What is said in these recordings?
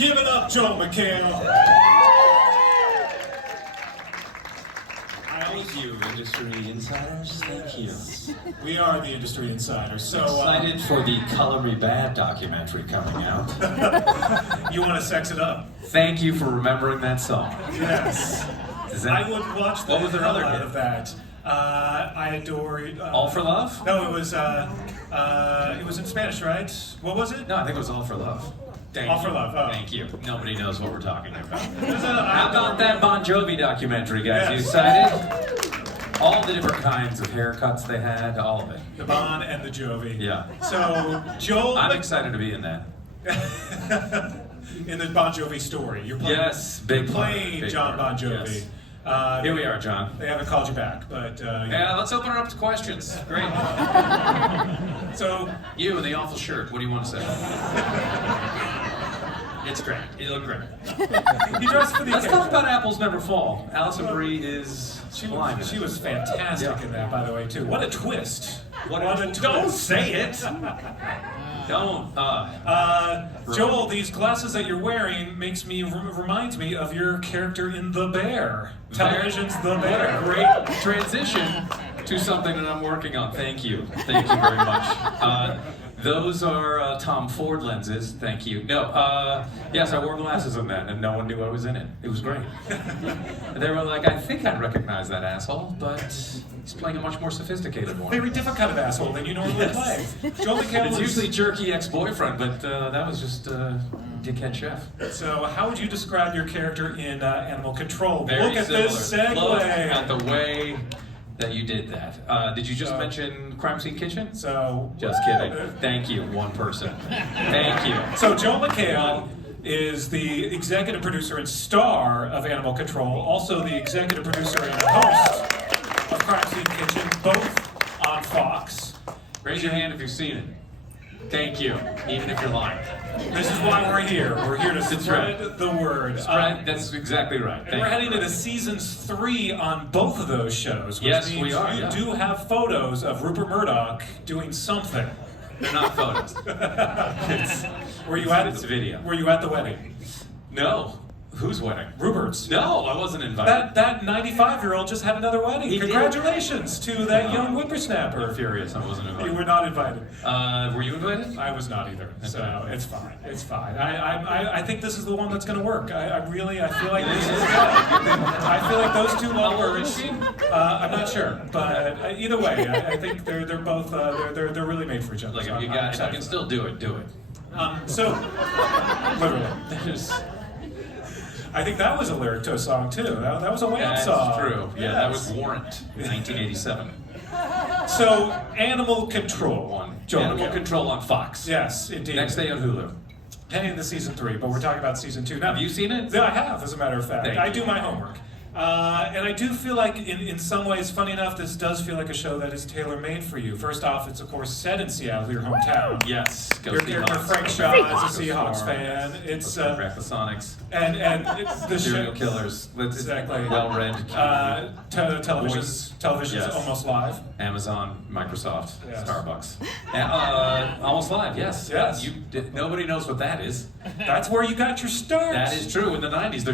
Give it up, Joel McHale. Thank you, industry insiders. Thank you. We are the industry insiders. So Excited for the Color Me Bad documentary coming out. you want to sex it up? Thank you for remembering that song. Yes. I would watch the What was their hell other out hit? of that. I adore. All for Love? No, it was in Spanish, right? What was it? No, I think it was All for Love. Thank All you. for Love. Oh. Thank you. Nobody knows what we're talking about. How How about that Bon Jovi documentary, guys? Yes. You excited? All the different kinds of haircuts they had, all of it. The Bon and the Jovi. Yeah. So Joel. I'm excited to be in that. in the Bon Jovi story, you're playing. Yes, big You're part, playing big John Bon part, Jovi. yes. Here we are, John. They haven't called you back, but Yeah, let's open it up to questions. Great. So You in the awful shirt, what do you want to say? It's great. You look great. you dressed for the Let's occasion. talk about Apples Never Fall. Alison Brie is She blind. was, she was fantastic Yeah. in that, by the way, too. What a twist! What a twist! Don't say it! Don't. Joel, these glasses that you're wearing reminds me of your character in The Bear. Television's The Bear. Great transition to something that I'm working on. Thank you. Thank you very much. Those are Tom Ford lenses. Thank you. No, yes, I wore glasses in that, and no one knew I was in it. It was great. They were like, I think I'd recognize that asshole, but he's playing a much more sophisticated one. Very different kind of asshole than you normally play. Joel McHale It's is usually jerky ex-boyfriend, but that was just dickhead chef. So, how would you describe your character in Animal Control? Very Look at similar. this segue. Look at the way that you did that. Did you just mention Crime Scene Kitchen? So, Just kidding. Thank you, one person. Thank you. So Joel McHale is the executive producer and star of Animal Control, also the executive producer and host of Crime Scene Kitchen, both on Fox. Raise your hand if you've seen it. Thank you, even if you're lying. This is why we're here. We're here to spread the word. That's exactly right. And we're heading into seasons 3 on both of those shows, which Yes, means we are, you yeah. do have photos of Rupert Murdoch doing something. They're not photos. Were you at It's video. Were you at the wedding? No. Whose wedding? Rupert's. No, I wasn't invited. That 95-year-old just had another wedding. He did. Congratulations to that young I'm whippersnapper. furious. I wasn't You invited. were not invited. Were you invited? I was not either. So it's fine. It's fine. I think this is the one that's going to work. I feel like this is. I feel like those two How old lovers. is she? I'm not sure, but either way, I think they're both they're really made for each other. Like, so if you I'm got, if I excited can for still do it, do it. that. So literally, There's- I think that was a lyric to a song too. That was a Wham That's song. true. Yeah, that Yes. was Warrant in 1987. So Animal Control. One. Joel Animal McHale. Control on Fox. Yes, indeed. Next day on Hulu. Heading into season 3, but we're talking about season 2 now. Have you seen it? Yeah, I have, as a matter of fact. Thank I you. do my homework. And I do feel like, in some ways, funny enough, this does feel like a show that is tailor-made for you. First off, it's, of course, set in Seattle, your hometown. Yes. Go Your see character, Hawks. Frank Shaw, is a Go Seahawks Storm. fan. It's, Go Wreck the Sonics. and it's the Serial show. killers. Exactly. Well-read. Television's Yes. almost live. Amazon, Microsoft, Yes. Starbucks. Almost Live, yes. Yes. Nobody knows what that is. That's where you got your start. That is true. In the 90s,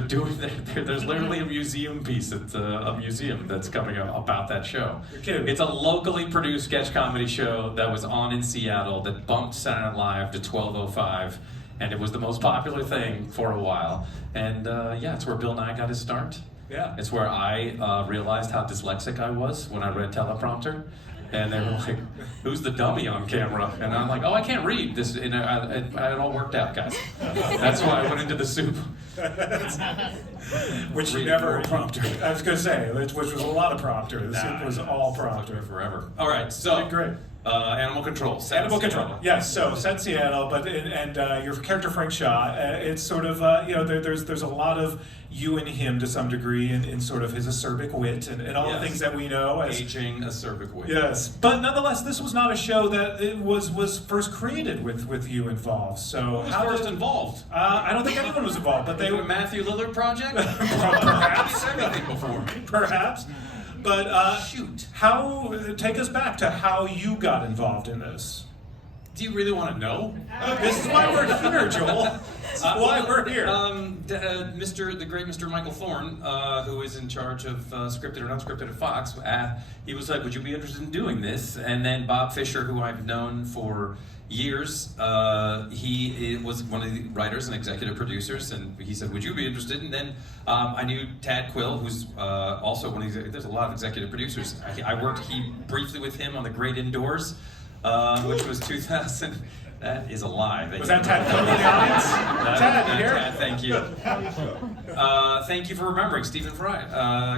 there's literally a museum piece at a museum that's coming up about that show. You're kidding. It's a locally produced sketch comedy show that was on in Seattle that bumped Saturday Night Live to 12:05, and it was the most popular thing for a while. And yeah, it's where Bill Nye got his start. Yeah. It's where I realized how dyslexic I was when I read teleprompter. And they were like, "Who's the dummy on camera?" And I'm like, "Oh, I can't read this." And it all worked out, guys. That's why I went into the soup. Which you Read never more prompter. I was going to say, which was a lot of prompter. The soup was all prompter. Forever. All right, so Great. Animal Control. Animal Control. Yes, so set in Seattle, but your character Frank Shaw, it's sort of there's a lot of you and him to some degree in sort of his acerbic wit and all the Yes. things that we know as Aging acerbic wit. yes, but nonetheless, this was not a show that it was first created with you involved. So Who was how first did, involved? I don't think anyone was involved, but they The were Matthew Lillard project? perhaps. Everything before me. Perhaps. But Shoot. take us back to how you got involved in this. Do you really want to know? This is why we're here, Joel. This is why we're here. The great Mr. Michael Thorne, who is in charge of scripted or unscripted at Fox, he was like, "Would you be interested in doing this?" And then Bob Fisher, who I've known for years, he was one of the writers and executive producers, and he said, "Would you be interested?" And then I knew Tad Quill, who's also one of these. There's a lot of executive producers. I worked briefly with him on The Great Indoors, which was 2000. That is a lie. Was that Tad Quill in the audience? Tad, you here? Tad, thank you. Thank you for remembering Stephen Fry,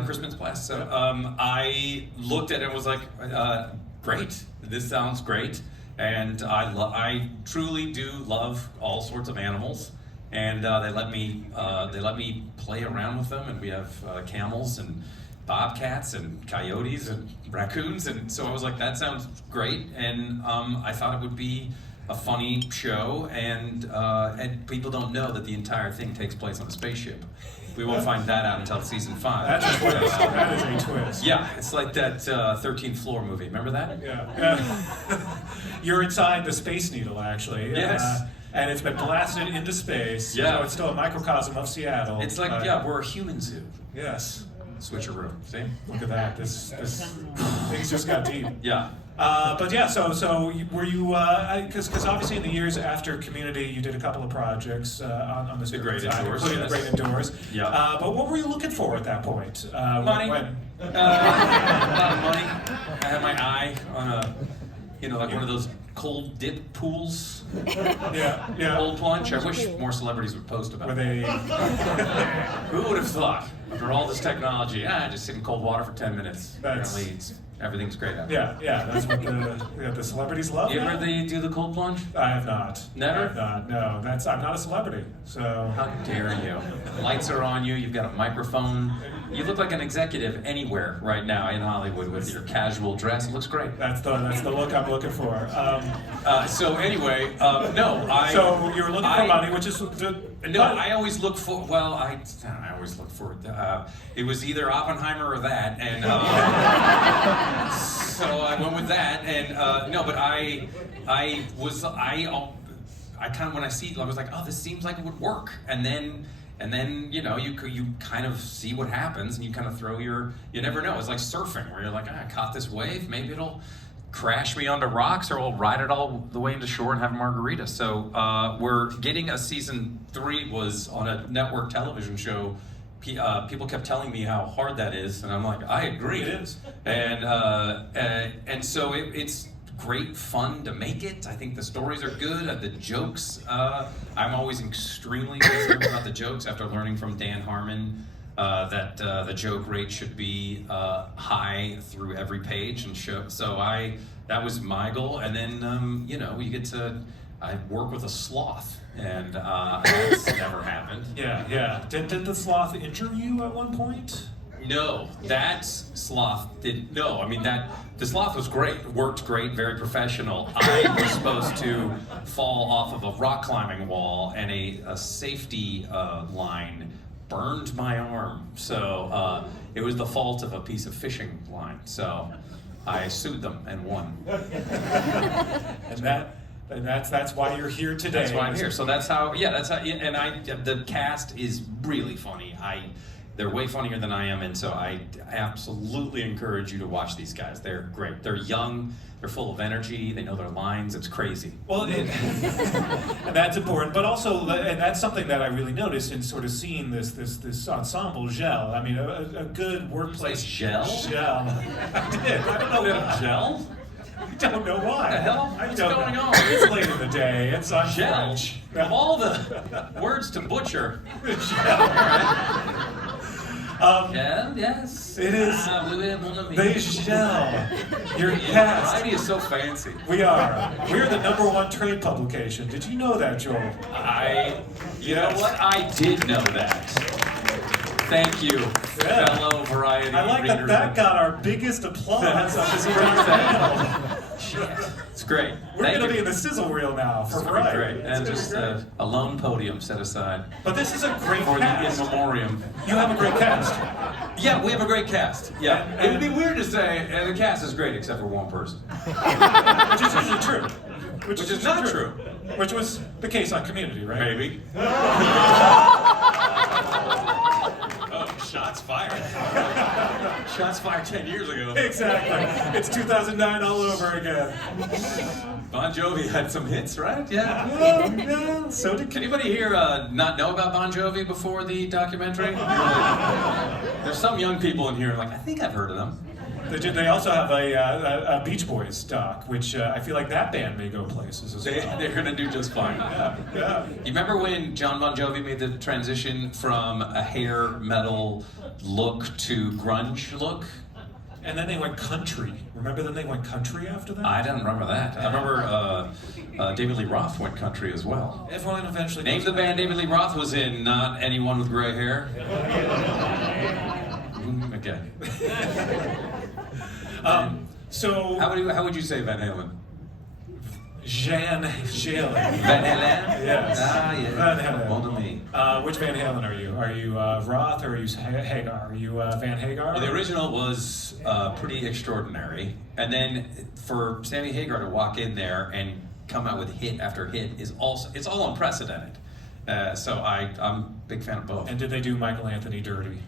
Chris Mintz-Plasse. So I looked at it and was like, great. This sounds great. And I truly do love all sorts of animals, and they let me play around with them. And we have camels and bobcats and coyotes and raccoons, and so I was like, that sounds great. And I thought it would be a funny show, and people don't know that the entire thing takes place on a spaceship. We won't find that out until season 5. That's a twist. That is a twist. Yeah, it's like that 13th Floor movie. Remember that? Yeah. You're inside the Space Needle, actually. Yes. And it's been blasted into space. Yeah. So it's still a microcosm of Seattle. It's like, we're a human zoo. Yes. Switcheroo. See? Look at that. This things just got deep. Yeah. But yeah, so were you, because obviously in the years after Community, you did a couple of projects on the Great side, Indoors, including yes. The Great Indoors. Yeah. But what were you looking for at that point? Money. When? A lot of money. I had my eye on like one of those cold dip pools. Yeah. Cold plunge. I wish more celebrities would post about Were it. they? Who would have thought? After all this technology, just sit in cold water for 10 minutes. That's- Apparently, everything's great out. Yeah. That's what the celebrities love. You now? ever do the cold plunge? I have not. Never? I have not. No, I'm not a celebrity. So. How dare you? Lights are on you. You've got a microphone. You look like an executive anywhere right now in Hollywood with your casual dress. It looks great. That's the look I'm looking for. So anyway, no, So you're looking for money, which is No, I always look for. Well, I always look for. It was either Oppenheimer or that, and so I went with that. And no, but I kind of when I see it, I was like, oh, this seems like it would work, and then you kind of see what happens, and you kind of throw you never know. It's like surfing, where you're like, I caught this wave, maybe it'll crash me onto rocks, or I'll ride it all the way into shore and have a margarita. So we're getting a season 3 was on a network television show. People kept telling me how hard that is, and I'm like, I agree. It is. And so it's great fun to make it. I think the stories are good. The jokes, I'm always extremely concerned about the jokes after learning from Dan Harmon that the joke rate should be high through every page and show. So that was my goal. And then you get to I work with a sloth, and that's never happened. Yeah. Did the sloth injure you at one point? No, that sloth did. No, I mean the sloth was great, worked great, very professional. I was supposed to fall off of a rock climbing wall, and a safety line burned my arm. So it was the fault of a piece of fishing line. So I sued them and won. And that's why you're here today. That's why I'm here. So that's how. And the cast is really funny. They're way funnier than I am, and so I absolutely encourage you to watch these guys. They're great. They're young. They're full of energy. They know their lines. It's crazy. Well, and that's important, but also, and that's something that I really noticed in sort of seeing this ensemble gel. I mean, a good workplace gel. Gel. I did. I don't know what gel. I don't know why. What the hell? What's going on? It's late in the day. It's on gel. French. Of all the words to butcher. Yes. It is. They gel. Your cast. Variety is so fancy. We are. We're the #1 trade publication. Did you know that, Joel? You know what? I did know that. Thank you, fellow Variety I like readers. that got our biggest applause on this panel. It's great. We're going to be in the sizzle reel now for Variety. Great. And just a lone podium set aside. But this is a great for cast. the in memoriam. You have a great cast. Yeah, we have a great cast. Yeah, it would be weird to say the cast is great except for one person. Which is usually true. Which is not true. Which was the case on Community, right? Maybe. Oh, shots fired. Shots fired 10 years ago. Exactly. It's 2009 all over again. Bon Jovi had some hits, right? Yeah. Yeah, so did Anybody here not know about Bon Jovi before the documentary? There's some young people in here like, I think I've heard of them. They also have a Beach Boys doc, which I feel like that band may go places as well. They're gonna do just fine. Yeah. You remember when John Bon Jovi made the transition from a hair metal look to grunge look? And then they went country. Remember then they went country after that? I don't remember that. I remember David Lee Roth went country as well. Everyone eventually... Name the band David Lee Roth was in, not anyone with gray hair. Okay. So... How would you say Van Halen? Van Halen. Van Halen? Yes. Ah, yeah. Van Halen. Well to me. Which Van Halen are you? Are you Roth or are you Hagar? Are you Van Hagar? Well, the original was pretty extraordinary, and then for Sammy Hagar to walk in there and come out with hit after hit is also, it's all unprecedented. So I'm a big fan of both. And did they do Michael Anthony dirty?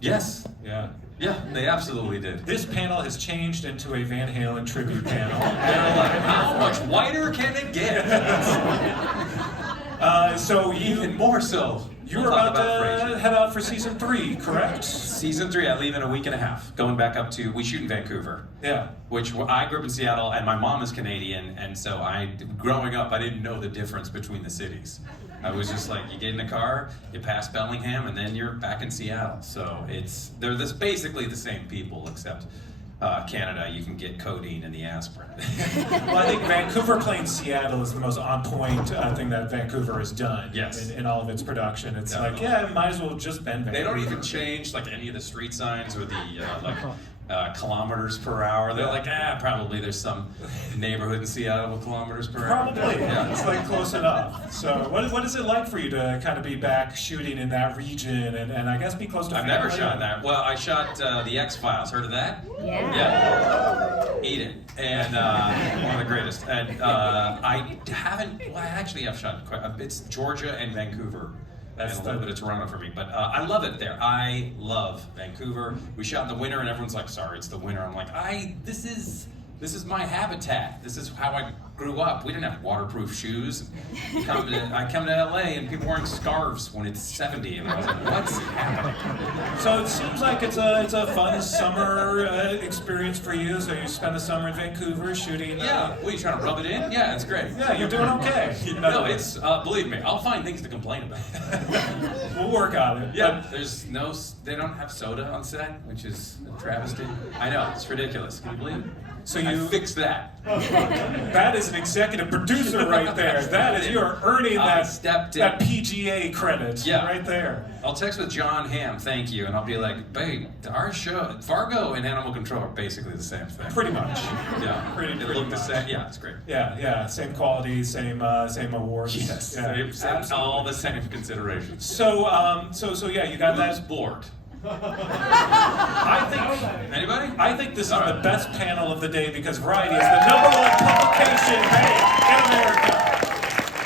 Yes. Yeah. Yeah, they absolutely did. This panel has changed into a Van Halen tribute panel. They're like, how much whiter can it get? So Even more so. You were about to head out for season 3, correct? Season 3, I leave in a week and a half. Going back up to, we shoot in Vancouver. Yeah. Which I grew up in Seattle, and my mom is Canadian, and so growing up, I didn't know the difference between the cities. I was just like, you get in a car, you pass Bellingham, and then you're back in Seattle. So they're basically the same people, except Canada, you can get codeine in the aspirin. Well, I think Vancouver playing Seattle is the most on-point thing that Vancouver has done. Yes. In all of its production. It's Yeah. like, yeah, it might as well just been Vancouver. They don't even change like any of the street signs or the kilometers per hour. They're like, probably there's some neighborhood in Seattle with kilometers per hour. Probably, Yeah. it's like close enough. So what is it like for you to kind of be back shooting in that region and I guess be close to I've family? never shot that. Well, I shot The X-Files. Heard of that? Yeah. Yeah. Eat it. And one of the greatest. And I haven't, well, I actually have shot quite, it's Georgia and Vancouver. That's a little bit of Toronto for me, but I love it there. I love Vancouver. We shot in the winter, and everyone's like, "Sorry, it's the winter." I'm like, this is my habitat. This is how I grew up. We didn't have waterproof shoes. I come to LA, and people wearing scarves when it's 70, and I was like, "What's happening?" So it seems like it's a fun summer experience for you. So you spend the summer in Vancouver shooting. Yeah. What, you trying to rub it in? Yeah, it's great. Yeah, you're doing okay. No, it's believe me, I'll find things to complain about. We'll work on it. Yeah, they don't have soda on set, which is a travesty. I know, it's ridiculous. Can you believe it? So I you fixed that. That is an executive producer right there. That is, you're earning I that stepped in. that PGA credit right there. I'll text with John Hamm, thank you, and I'll be like, babe, our show, Fargo and Animal Control are basically the same thing. Pretty much. Yeah, Pretty they look the much. same. Yeah, it's great. Yeah. Same quality, same awards. Yes, Yeah, same, all the same considerations. So yeah, you got Who's that. bored? Anybody? I think this is All right. the best panel of the day because Variety is the #1 publication, in America.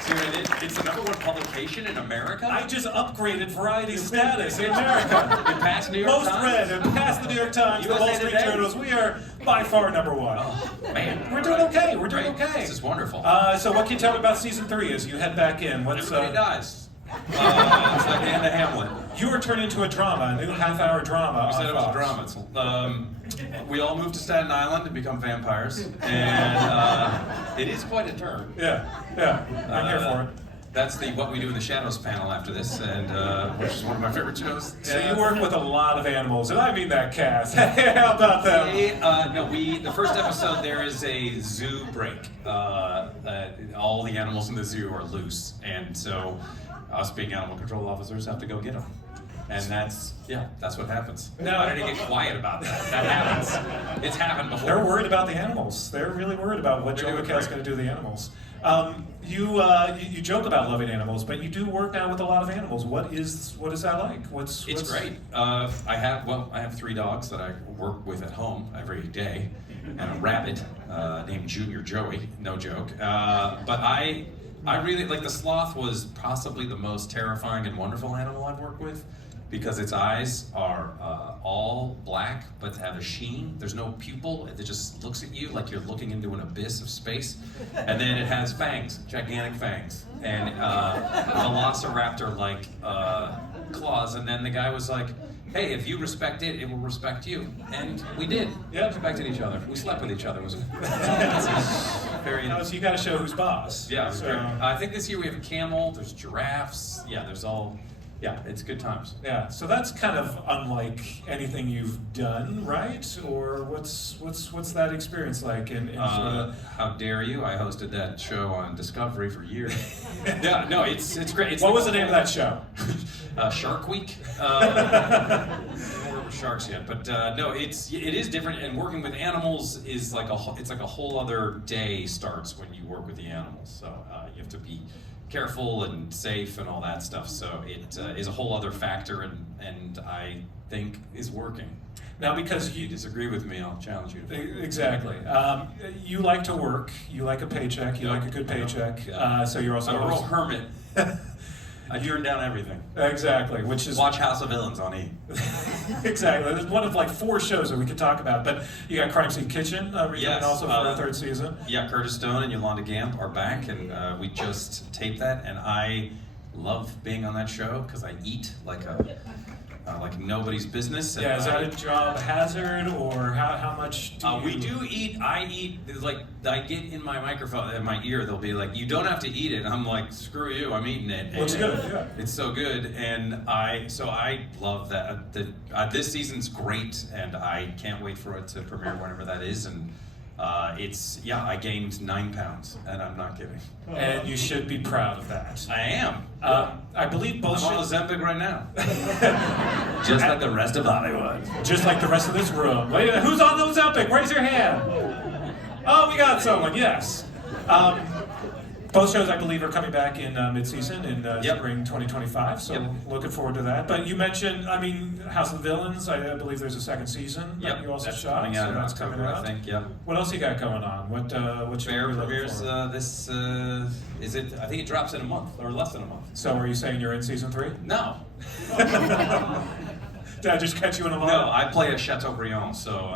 See what I did? It's the #1 publication in America? I just upgraded Variety's status in America. It passed New York Most Times? read and past the New York Times, the USA Wall Street Today? Journals. We are by far #1. Oh, man. We're doing okay. We're doing Great. okay. This is wonderful. So what can you tell me about season 3 as you head back in? What's Everybody dies. It's like the end of Hamlet. You were turned into a drama, a new half-hour drama. We said it was a Fox. drama. We all moved to Staten Island to become vampires, and it is quite a turn. Yeah. I'm here for it. That's the What We Do in the Shadows panel after this, and which is one of my favorite shows. So you work with a lot of animals, and I mean that cast. How about them? The first episode there is a zoo break. All the animals in the zoo are loose, and so us being animal control officers have to go get them. And that's what happens. No. Why did he get quiet about that? That happens. It's happened before. They're worried about the animals. They're really worried about what Joel doing McHale's great. going to do to the animals. You joke about loving animals, but you do work now with a lot of animals. What is that like? It's great. I have 3 dogs that I work with at home every day, and a rabbit. named Junior Joey, no joke. But I really, like, the sloth was possibly the most terrifying and wonderful animal I've worked with, because its eyes are all black, but have a sheen. There's no pupil. It just looks at you like you're looking into an abyss of space. And then it has fangs, gigantic fangs, and velociraptor-like claws. And then the guy was like, hey, if you respect it, it will respect you. And we did. Yeah. Respected each other. We slept with each other. It was very... So you got to show who's boss. Yeah, so, I think this year we have a camel, there's giraffes, yeah, there's all... Yeah, it's good times. Yeah, so that's kind of unlike anything you've done, right? Or what's that experience like? How dare you? I hosted that show on Discovery for years. Yeah, no, it's great. What was the name of that show? Shark Week. We don't work with sharks yet, but no, it is different. And working with animals is like it's like a whole other day starts when you work with the animals. So you have to be careful and safe and all that stuff. So it is a whole other factor, and I think is working. Now, because if you disagree with me, I'll challenge you to exactly. You like to work. You like a paycheck. You like a good paycheck. So you're also I'm a real hermit. I turn down everything. Exactly, which is watch House of Villains on E. Exactly. There's one of like 4 shows that we could talk about, but you got Crime Scene Kitchen, yes, also for the 3rd season. Yeah, Curtis Stone and Yolanda Gamp are back, and we just taped that, and I love being on that show because I eat like nobody's business. Yeah, is that a job hazard, or how much do you... We do eat. I eat, like, I get in my microphone, in my ear, they'll be like, you don't have to eat it. I'm like, screw you, I'm eating it. Looks good, yeah. It's so good, and I love that. This season's great, and I can't wait for it to premiere whenever that is, and I gained 9 pounds, and I'm not kidding. And you should be proud of that. I am. I believe both I'm on Ozempic right now. Just like the rest of Hollywood. Just like the rest of this room. Wait, who's on the Ozempic? Raise your hand. Oh, we got someone, yes. Both shows, I believe, are coming back in mid-season in spring 2025, so looking forward to that. But you mentioned, House of the Villains, I believe there's a 2nd season that you also shot, coming out so that's October, coming out. I think, yeah. What else you got going on? What should we be looking for? This, I think it drops in a month, or less than a month. So are you saying you're in season 3? No. Did I just catch you in a lie? No, I play a Chateaubriand, so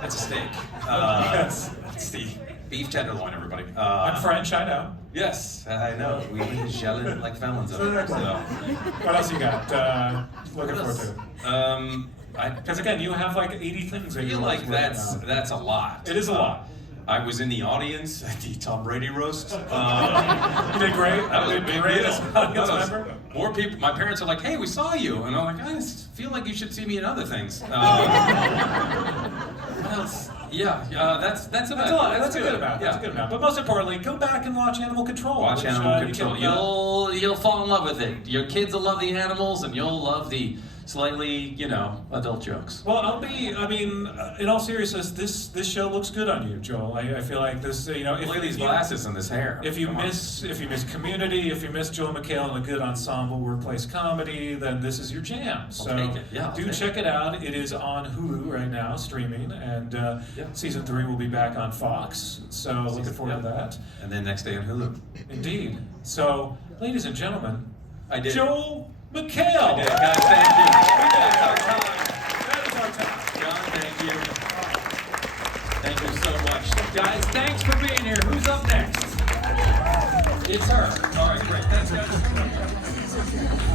that's a steak. Yes. It's the beef tenderloin, everybody. I'm French, I know. Yes, I know. We gel it like felons. So. What else you got? Looking forward to it. Because again, you have like 80 things that I feel like that's a lot. It is a lot. I was in the audience at the Tom Brady roast. You did great. That was a big deal. Audience member. More people. My parents are like, "Hey, we saw you," and I'm like, "I just feel like you should see me in other things." What else? Yeah, that's about. That's a good amount. That's a good amount. But most importantly, go back and watch Animal Control. Watch Animal Control. You'll fall in love with it. Your kids will love the animals, and you'll love the slightly, adult jokes. Well, in all seriousness, this show looks good on you, Joel. I feel like this, look at these glasses and this hair. If you miss Community, if you miss Joel McHale and a good ensemble workplace comedy, then this is your jam. So take it. Yeah, do check it out. It is on Hulu right now, streaming, and season 3 will be back on Fox. So looking forward to that. And then next day on Hulu. Indeed. So, ladies and gentlemen, Joel McHale. I did. Guys, thank you. That is our time. John, thank you. Thank you so much. Guys, thanks for being here. Who's up next? It's her. All right, great. Thanks, guys.